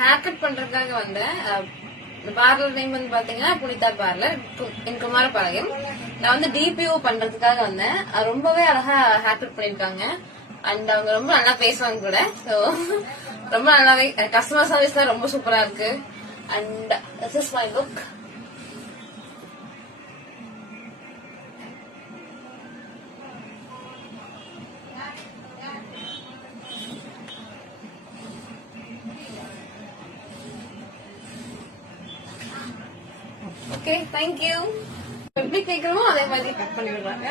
Hair cut பண்றதுக்காக வந்தேன். Parlour name வந்து பாத்தீங்கன்னா புனிதா பார்லர் இன் குமாரபாளையம். நான் வந்து டிபிஓ பண்றதுக்காக வந்தேன். ரொம்பவே அழகா ஹேர் கட் பண்ணிருக்காங்க. அண்ட் அவங்க ரொம்ப நல்லா பேசுவாங்க கூட. ஸோ ரொம்ப நல்லாவே கஸ்டமர் சர்வீஸ் தான் ரொம்ப சூப்பரா இருக்கு. And this is my look. Okay, thank you. எப்படி கேட்கறோமோ அதே மாதிரி கட் பண்ணி விடுறாங்க.